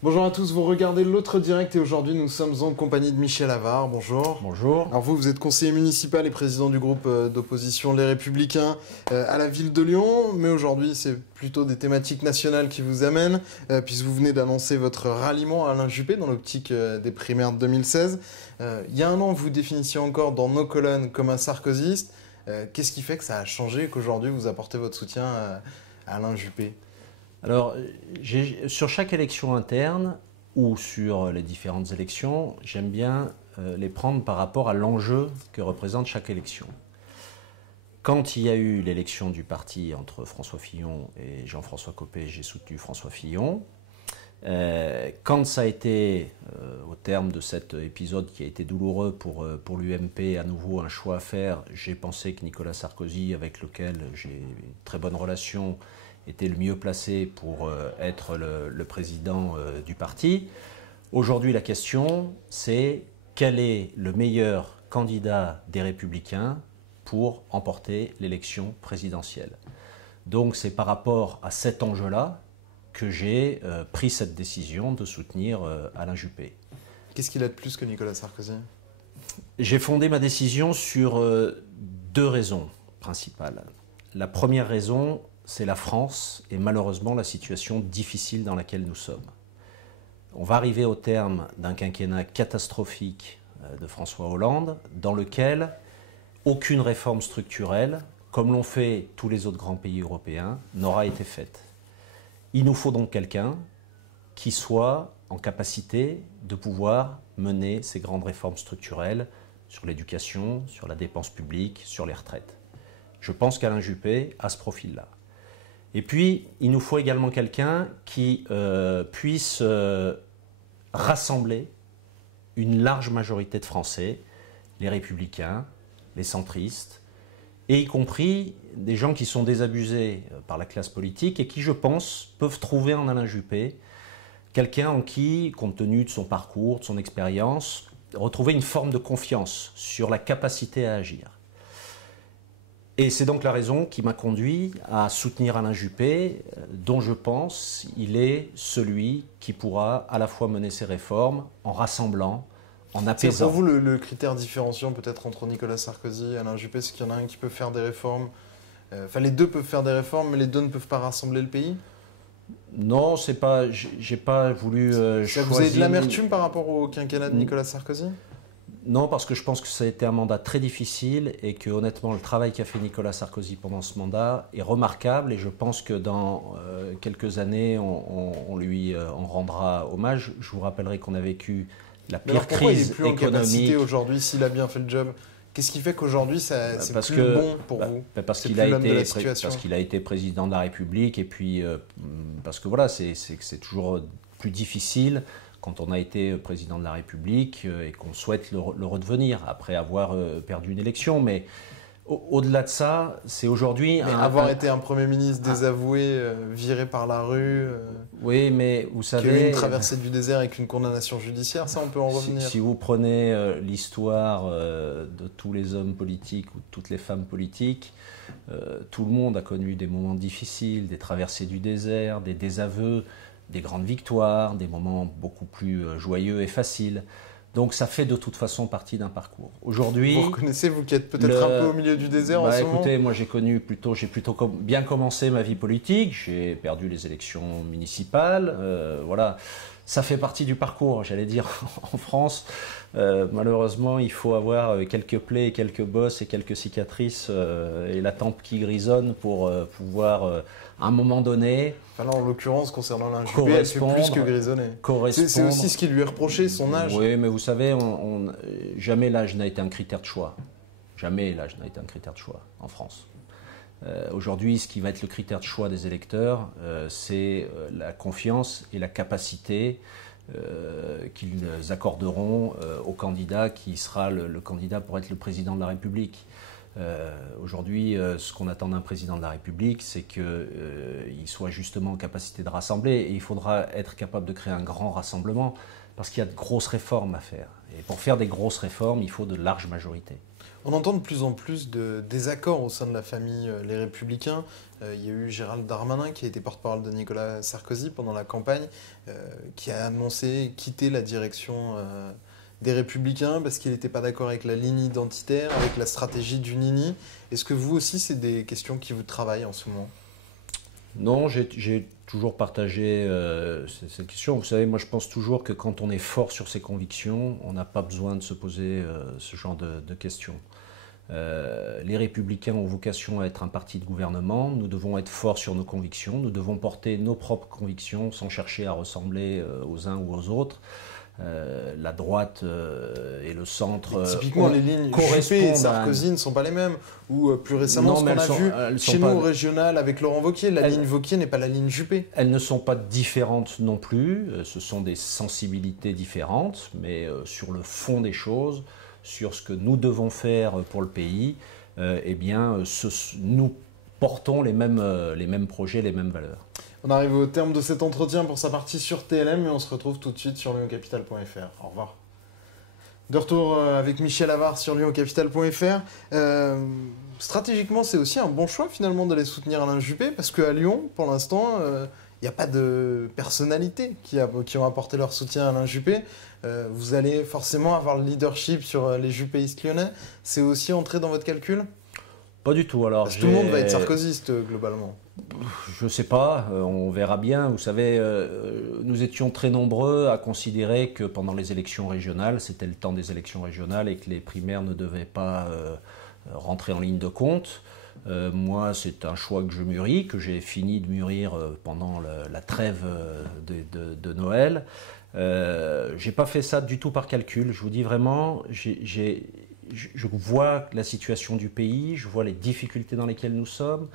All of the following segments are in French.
Bonjour à tous, vous regardez l'autre direct et aujourd'hui nous sommes en compagnie de Michel Avare. Bonjour. Bonjour. Alors vous êtes conseiller municipal et président du groupe d'opposition Les Républicains à la ville de Lyon, mais aujourd'hui c'est plutôt des thématiques nationales qui vous amènent, puisque vous venez d'annoncer votre ralliement à Alain Juppé dans l'optique des primaires de 2016. Il y a un an, vous définissiez encore dans nos colonnes comme un sarkozyste. Qu'est-ce qui fait que ça a changé et qu'aujourd'hui vous apportez votre soutien à Alain Juppé ? Alors, sur chaque élection interne ou sur les différentes élections, j'aime bien les prendre par rapport à l'enjeu que représente chaque élection. Quand il y a eu l'élection du parti entre François Fillon et Jean-François Copé, j'ai soutenu François Fillon. Quand ça a été, au terme de cet épisode qui a été douloureux pour l'UMP, à nouveau un choix à faire, j'ai pensé que Nicolas Sarkozy, avec lequel j'ai une très bonne relation, était le mieux placé pour être le président du parti. Aujourd'hui, la question, c'est quel est le meilleur candidat des Républicains pour emporter l'élection présidentielle. Donc c'est par rapport à cet enjeu-là que j'ai pris cette décision de soutenir Alain Juppé. Qu'est-ce qu'il a de plus que Nicolas Sarkozy ? J'ai fondé ma décision sur deux raisons principales. La première raison, c'est la France et malheureusement la situation difficile dans laquelle nous sommes. On va arriver au terme d'un quinquennat catastrophique de François Hollande, dans lequel aucune réforme structurelle, comme l'ont fait tous les autres grands pays européens, n'aura été faite. Il nous faut donc quelqu'un qui soit en capacité de pouvoir mener ces grandes réformes structurelles sur l'éducation, sur la dépense publique, sur les retraites. Je pense qu'Alain Juppé a ce profil-là. Et puis, il nous faut également quelqu'un qui puisse rassembler une large majorité de Français, les républicains, les centristes, et y compris des gens qui sont désabusés par la classe politique et qui, je pense, peuvent trouver en Alain Juppé quelqu'un en qui, compte tenu de son parcours, de son expérience, retrouver une forme de confiance sur la capacité à agir. Et c'est donc la raison qui m'a conduit à soutenir Alain Juppé, dont je pense il est celui qui pourra à la fois mener ses réformes en rassemblant, en apaisant. C'est pour vous le critère différenciant peut-être entre Nicolas Sarkozy et Alain Juppé, c'est qu'il y en a un qui peut faire des réformes, enfin les deux peuvent faire des réformes, mais les deux ne peuvent pas rassembler le pays ? Non, c'est pas, j'ai pas voulu choisir. Vous avez de l'amertume par rapport au quinquennat de Nicolas Sarkozy ? Non, parce que je pense que ça a été un mandat très difficile et que honnêtement le travail qu'a fait Nicolas Sarkozy pendant ce mandat est remarquable et je pense que dans quelques années on lui en rendra hommage. Je vous rappellerai qu'on a vécu la pire crise économique. Pourquoi il est plus en capacité aujourd'hui s'il a bien fait le job ? Qu'est-ce qui fait qu'aujourd'hui c'est plus bon pour vous ? Parce qu'il a été président de la République et puis parce que voilà, c'est toujours plus difficile quand on a été président de la République et qu'on souhaite le redevenir après avoir perdu une élection. Mais au-delà de ça, c'est aujourd'hui... Avoir été un Premier ministre désavoué, viré par la rue, oui, mais vous savez... qui a eu une traversée du désert avec une condamnation judiciaire, ça on peut en revenir. Si vous prenez l'histoire de tous les hommes politiques ou de toutes les femmes politiques, tout le monde a connu des moments difficiles, des traversées du désert, des désaveux, des grandes victoires, des moments beaucoup plus joyeux et faciles. Donc ça fait de toute façon partie d'un parcours. Aujourd'hui, vous reconnaissez, vous qui êtes peut-être un peu au milieu du désert en ce moment ? Écoutez, moi j'ai plutôt bien commencé ma vie politique, j'ai perdu les élections municipales, voilà. Ça fait partie du parcours, j'allais dire, en France. Malheureusement, il faut avoir quelques plaies, quelques bosses et quelques cicatrices et la tempe qui grisonne pour pouvoir, à un moment donné... Enfin là, en l'occurrence, concernant Alain Juppé, elle fait plus que grisonner. C'est aussi ce qui lui est reproché, son âge. Oui, mais vous savez, jamais l'âge n'a été un critère de choix. Jamais l'âge n'a été un critère de choix en France. Aujourd'hui, ce qui va être le critère de choix des électeurs, c'est la confiance et la capacité qu'ils accorderont au candidat qui sera le candidat pour être le président de la République. Aujourd'hui, ce qu'on attend d'un président de la République, c'est qu'il soit justement en capacité de rassembler, et il faudra être capable de créer un grand rassemblement, parce qu'il y a de grosses réformes à faire. Et pour faire des grosses réformes, il faut de larges majorités. On entend de plus en plus de désaccords au sein de la famille Les Républicains. Il y a eu Gérald Darmanin qui a été porte-parole de Nicolas Sarkozy pendant la campagne, qui a annoncé quitter la direction des Républicains parce qu'il n'était pas d'accord avec la ligne identitaire, avec la stratégie du Nini. Est-ce que vous aussi, c'est des questions qui vous travaillent en ce moment? Non, j'ai toujours partagé cette question. Vous savez, moi je pense toujours que quand on est fort sur ses convictions, on n'a pas besoin de se poser ce genre de questions. Les Républicains ont vocation à être un parti de gouvernement. Nous devons être forts sur nos convictions. Nous devons porter nos propres convictions sans chercher à ressembler aux uns ou aux autres. La droite et le centre. Typiquement, les lignes Juppé et Sarkozy ne sont pas les mêmes. Ou plus récemment, ce qu'on a vu chez nous au régional avec Laurent Wauquiez, la ligne Wauquiez n'est pas la ligne Juppé. Elles ne sont pas différentes non plus. Ce sont des sensibilités différentes, mais sur le fond des choses, sur ce que nous devons faire pour le pays, eh bien, nous portons les mêmes projets, les mêmes valeurs. On arrive au terme de cet entretien pour sa partie sur TLM et on se retrouve tout de suite sur lyoncapital.fr. Au revoir. De retour avec Michel Avare sur lyoncapital.fr. Stratégiquement, c'est aussi un bon choix finalement d'aller soutenir Alain Juppé parce qu'à Lyon, pour l'instant, il n'y a pas de personnalités qui ont apporté leur soutien à Alain Juppé. Vous allez forcément avoir le leadership sur les Juppéistes lyonnais. C'est aussi entré dans votre calcul? Pas du tout. Alors, parce que tout le monde va être sarkozyste globalement. Je ne sais pas, on verra bien. Vous savez, nous étions très nombreux à considérer que pendant les élections régionales, c'était le temps des élections régionales et que les primaires ne devaient pas rentrer en ligne de compte. Moi, c'est un choix que je mûris, que j'ai fini de mûrir pendant la trêve de Noël. Je n'ai pas fait ça du tout par calcul. Je vous dis vraiment, je vois la situation du pays, je vois les difficultés dans lesquelles nous sommes.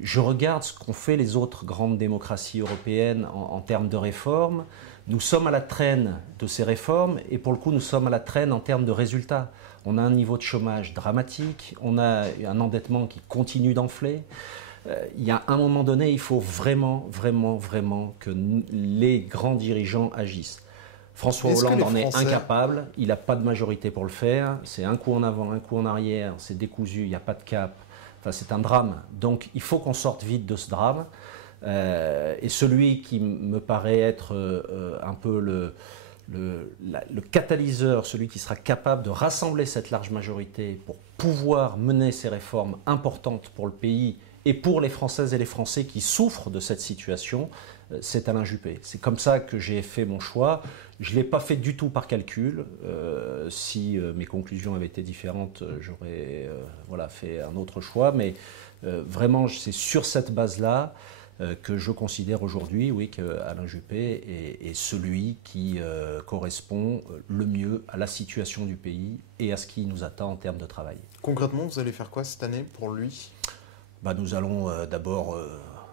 Je regarde ce qu'ont fait les autres grandes démocraties européennes en termes de réformes. Nous sommes à la traîne de ces réformes et pour le coup, nous sommes à la traîne en termes de résultats. On a un niveau de chômage dramatique, on a un endettement qui continue d'enfler. Il y a un moment donné, il faut vraiment que les grands dirigeants agissent. François Hollande en est incapable, il n'a pas de majorité pour le faire. C'est un coup en avant, un coup en arrière, c'est décousu, il n'y a pas de cap. Enfin, c'est un drame. Donc, il faut qu'on sorte vite de ce drame. Et celui qui me paraît être un peu le catalyseur, celui qui sera capable de rassembler cette large majorité pour pouvoir mener ces réformes importantes pour le pays et pour les Françaises et les Français qui souffrent de cette situation, c'est Alain Juppé. C'est comme ça que j'ai fait mon choix. Je ne l'ai pas fait du tout par calcul. Si mes conclusions avaient été différentes, j'aurais fait un autre choix. Mais vraiment, c'est sur cette base-là que je considère aujourd'hui, oui, qu'Alain Juppé est celui qui correspond le mieux à la situation du pays et à ce qui nous attend en termes de travail. Concrètement, vous allez faire quoi cette année pour lui ? Nous allons d'abord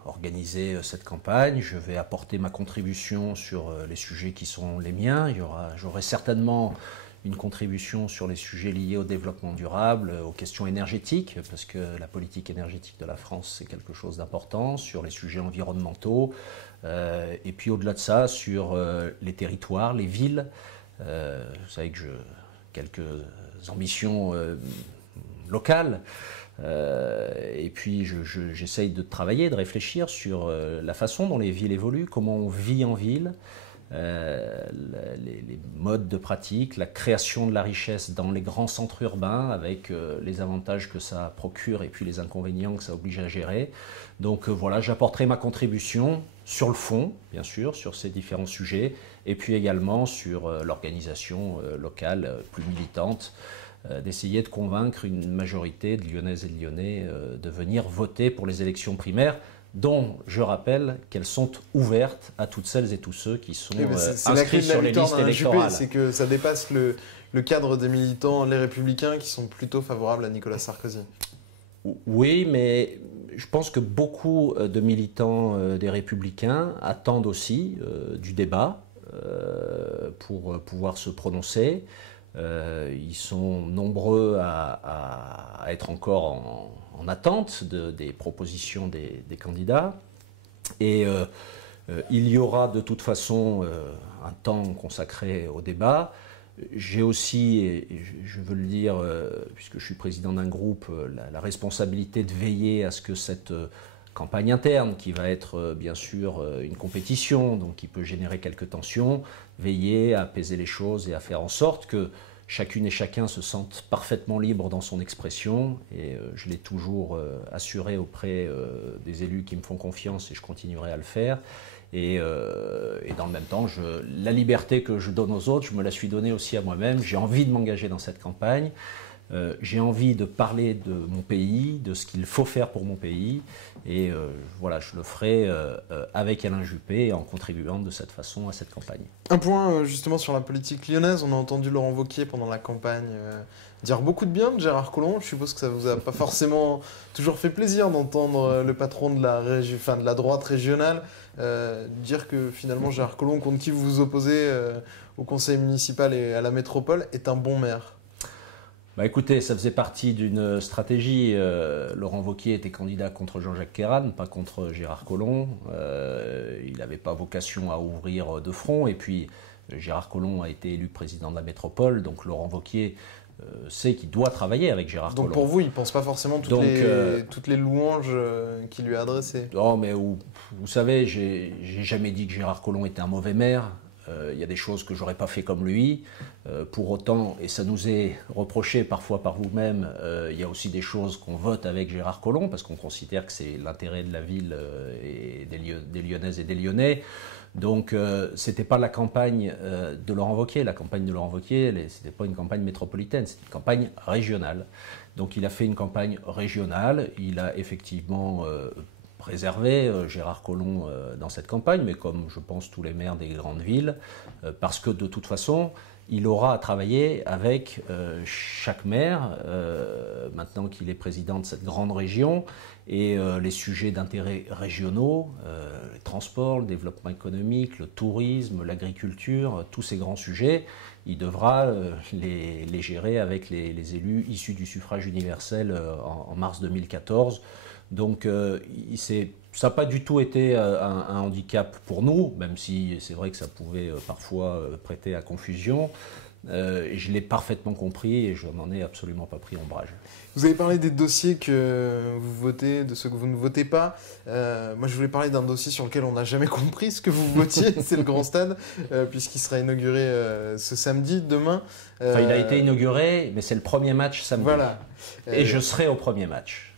organiser cette campagne. Je vais apporter ma contribution sur les sujets qui sont les miens. J'aurai certainement une contribution sur les sujets liés au développement durable, aux questions énergétiques, parce que la politique énergétique de la France, c'est quelque chose d'important, sur les sujets environnementaux, et puis au-delà de ça, sur les territoires, les villes. Vous savez que quelques ambitions locales. Et puis j'essaye de travailler, de réfléchir sur la façon dont les villes évoluent, comment on vit en ville, les modes de pratique, la création de la richesse dans les grands centres urbains avec les avantages que ça procure et puis les inconvénients que ça oblige à gérer. Donc voilà, j'apporterai ma contribution sur le fond, bien sûr, sur ces différents sujets, et puis également sur l'organisation locale plus militante, d'essayer de convaincre une majorité de Lyonnaises et de Lyonnais de venir voter pour les élections primaires, dont je rappelle qu'elles sont ouvertes à toutes celles et tous ceux qui sont inscrits sur les listes électorales. C'est que ça dépasse le cadre des militants, les Républicains, qui sont plutôt favorables à Nicolas Sarkozy. Oui, mais je pense que beaucoup de militants des Républicains attendent aussi du débat pour pouvoir se prononcer. Ils sont nombreux à être encore en attente des propositions des candidats. Et il y aura de toute façon un temps consacré au débat. J'ai aussi, et je veux le dire, puisque je suis président d'un groupe, la responsabilité de veiller à ce que cette campagne interne, qui va être bien sûr une compétition, donc qui peut générer quelques tensions, veiller à apaiser les choses et à faire en sorte que chacune et chacun se sente parfaitement libre dans son expression. Et je l'ai toujours assuré auprès des élus qui me font confiance, et je continuerai à le faire. Et dans le même temps, la liberté que je donne aux autres, je me la suis donnée aussi à moi-même. J'ai envie de m'engager dans cette campagne. J'ai envie de parler de mon pays, de ce qu'il faut faire pour mon pays. Et voilà, je le ferai avec Alain Juppé, en contribuant de cette façon à cette campagne. Un point justement sur la politique lyonnaise. On a entendu Laurent Wauquiez pendant la campagne dire beaucoup de bien de Gérard Collomb. Je suppose que ça vous a pas forcément toujours fait plaisir d'entendre le patron de la droite régionale dire que finalement Gérard Collomb, contre qui vous vous opposez au conseil municipal et à la métropole, est un bon maire. Bah écoutez, ça faisait partie d'une stratégie. Laurent Wauquiez était candidat contre Jean-Jacques Queyranne, pas contre Gérard Collomb. Il n'avait pas vocation à ouvrir de front. Et puis, Gérard Collomb a été élu président de la métropole. Donc, Laurent Wauquiez sait qu'il doit travailler avec Gérard Collomb. Donc, pour vous, il ne pense pas forcément toutes les louanges qu'il lui a adressées. Non, mais vous savez, j'ai jamais dit que Gérard Collomb était un mauvais maire. Il y a des choses que j'aurais pas fait comme lui. Pour autant, et ça nous est reproché parfois par vous-même, il y a aussi des choses qu'on vote avec Gérard Collomb parce qu'on considère que c'est l'intérêt de la ville et des Lyonnaises et des Lyonnais. Donc, c'était pas la campagne de Laurent Wauquiez. La campagne de Laurent Wauquiez, c'était pas une campagne métropolitaine, c'était une campagne régionale. Donc, il a fait une campagne régionale. Il a effectivement préserver Gérard Collomb dans cette campagne, mais comme je pense tous les maires des grandes villes, parce que de toute façon, il aura à travailler avec chaque maire, maintenant qu'il est président de cette grande région, et les sujets d'intérêt régionaux, les transports, le développement économique, le tourisme, l'agriculture, tous ces grands sujets, il devra les gérer avec les élus issus du suffrage universel en mars 2014. Donc ça n'a pas du tout été un handicap pour nous, même si c'est vrai que ça pouvait parfois prêter à confusion. Je l'ai parfaitement compris et je n'en ai absolument pas pris ombrage. Vous avez parlé des dossiers que vous votez, de ceux que vous ne votez pas. Moi, je voulais parler d'un dossier sur lequel on n'a jamais compris ce que vous votiez, c'est le Grand Stade, puisqu'il sera inauguré ce samedi, demain. Enfin, il a été inauguré, mais c'est le premier match samedi. Voilà. Et je serai au premier match.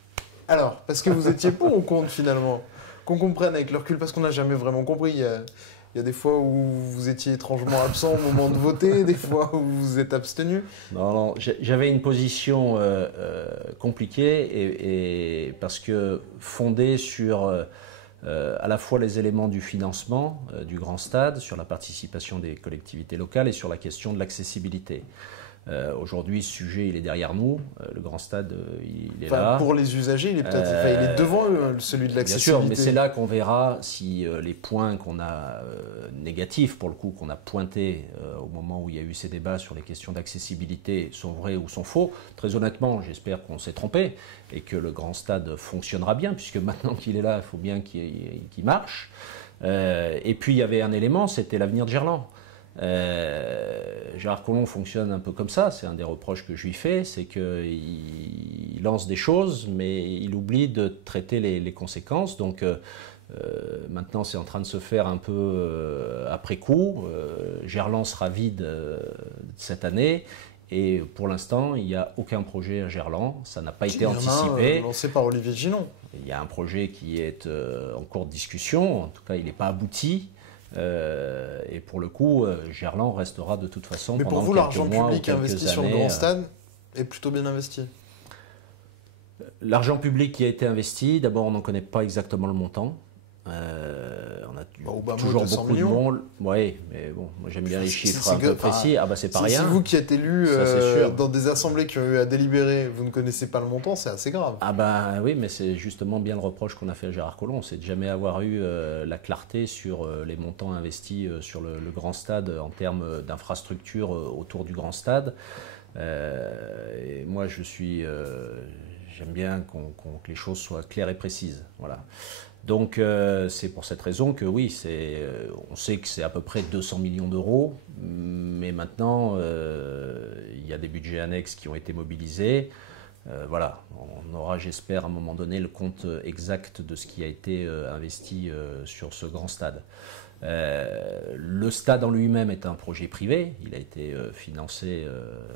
Alors, parce que vous étiez pour ou contre finalement? Qu'on comprenne avec le recul, parce qu'on n'a jamais vraiment compris. Il y a des fois où vous étiez étrangement absent au moment de voter, des fois où vous vous êtes abstenu. Non, j'avais une position compliquée et parce que fondée sur à la fois les éléments du financement du Grand Stade, sur la participation des collectivités locales et sur la question de l'accessibilité. Aujourd'hui, ce sujet, il est derrière nous. Le Grand Stade, il est là. Pour les usagers, il est peut-être, il est devant celui de l'accessibilité. Bien sûr, mais c'est là qu'on verra si les points qu'on a négatifs, pour le coup, qu'on a pointés au moment où il y a eu ces débats sur les questions d'accessibilité sont vrais ou sont faux. Très honnêtement, j'espère qu'on s'est trompé et que le Grand Stade fonctionnera bien, puisque maintenant qu'il est là, il faut bien qu'il marche. Et puis, il y avait un élément, c'était l'avenir de Gerland. Gérard Collomb fonctionne un peu comme ça, c'est un des reproches que je lui fais, c'est qu'il lance des choses mais il oublie de traiter les conséquences. Donc maintenant c'est en train de se faire un peu après coup. Gerland sera vide cette année et pour l'instant il n'y a aucun projet à Gerland, ça n'a pas été anticipé. Lancé par Olivier Ginon. Il y a un projet qui est en cours de discussion, en tout cas il n'est pas abouti. Et pour le coup, Gerland restera de toute façon pendant quelques mois. Mais pour vous, l'argent public investi sur le Grand Stade est plutôt bien investi? L'argent public qui a été investi, d'abord on n'en connaît pas exactement le montant. Obama, toujours 200 beaucoup millions. de monde. Oui, mais bon, moi j'aime bien les chiffres un peu précis. Ah bah c'est pas C'est rien. vous qui êtes élu sûr. dans des assemblées qui ont eu à délibérer, vous ne connaissez pas le montant, c'est assez grave. Ah bah oui, mais c'est justement bien le reproche qu'on a fait à Gérard Collomb, c'est de jamais avoir eu la clarté sur les montants investis sur le grand stade en termes d'infrastructures autour du grand stade. Et moi j'aime bien que les choses soient claires et précises. Voilà. Donc c'est pour cette raison que oui, on sait que c'est à peu près 200 millions d'euros, mais maintenant il y a des budgets annexes qui ont été mobilisés. Voilà, on aura, j'espère, à un moment donné le compte exact de ce qui a été investi sur ce grand stade. Le stade en lui-même est un projet privé, il a été financé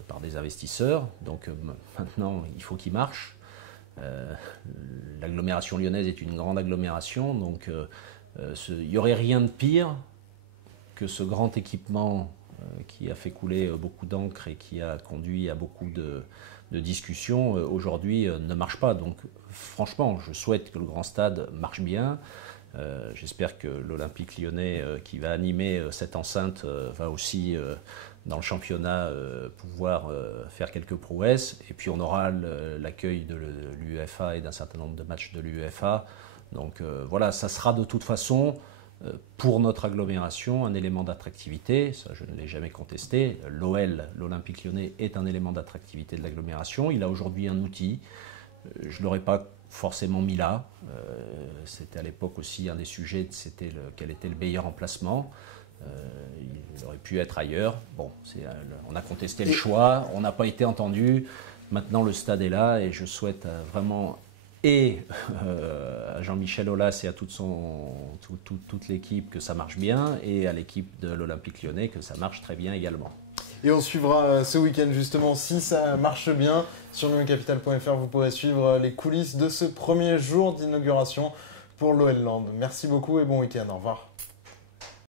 par des investisseurs, donc maintenant il faut qu'il marche. L'agglomération lyonnaise est une grande agglomération, donc il n'y aurait rien de pire que ce grand équipement qui a fait couler beaucoup d'encre et qui a conduit à beaucoup de discussions, aujourd'hui ne marche pas. Donc franchement, je souhaite que le grand stade marche bien. J'espère que l'Olympique lyonnais qui va animer cette enceinte va aussi dans le championnat pouvoir faire quelques prouesses. Et puis on aura l'accueil de l'UEFA et d'un certain nombre de matchs de l'UEFA. Donc voilà, ça sera de toute façon pour notre agglomération un élément d'attractivité. Ça, je ne l'ai jamais contesté. l'Olympique lyonnais, est un élément d'attractivité de l'agglomération. Il a aujourd'hui un outil. Je ne l'aurais pas forcément mis là. C'était à l'époque aussi un des sujets, c'était quel était le meilleur emplacement. Il aurait pu être ailleurs. Bon, on a contesté le choix, on n'a pas été entendu. Maintenant, le stade est là et je souhaite vraiment à Jean-Michel Aulas et à toute l'équipe que ça marche bien et à l'équipe de l'Olympique lyonnais que ça marche très bien également. Et on suivra ce week-end justement si ça marche bien. Sur lyoncapital.fr, vous pourrez suivre les coulisses de ce premier jour d'inauguration pour l'OL Land. Merci beaucoup et bon week-end. Au revoir.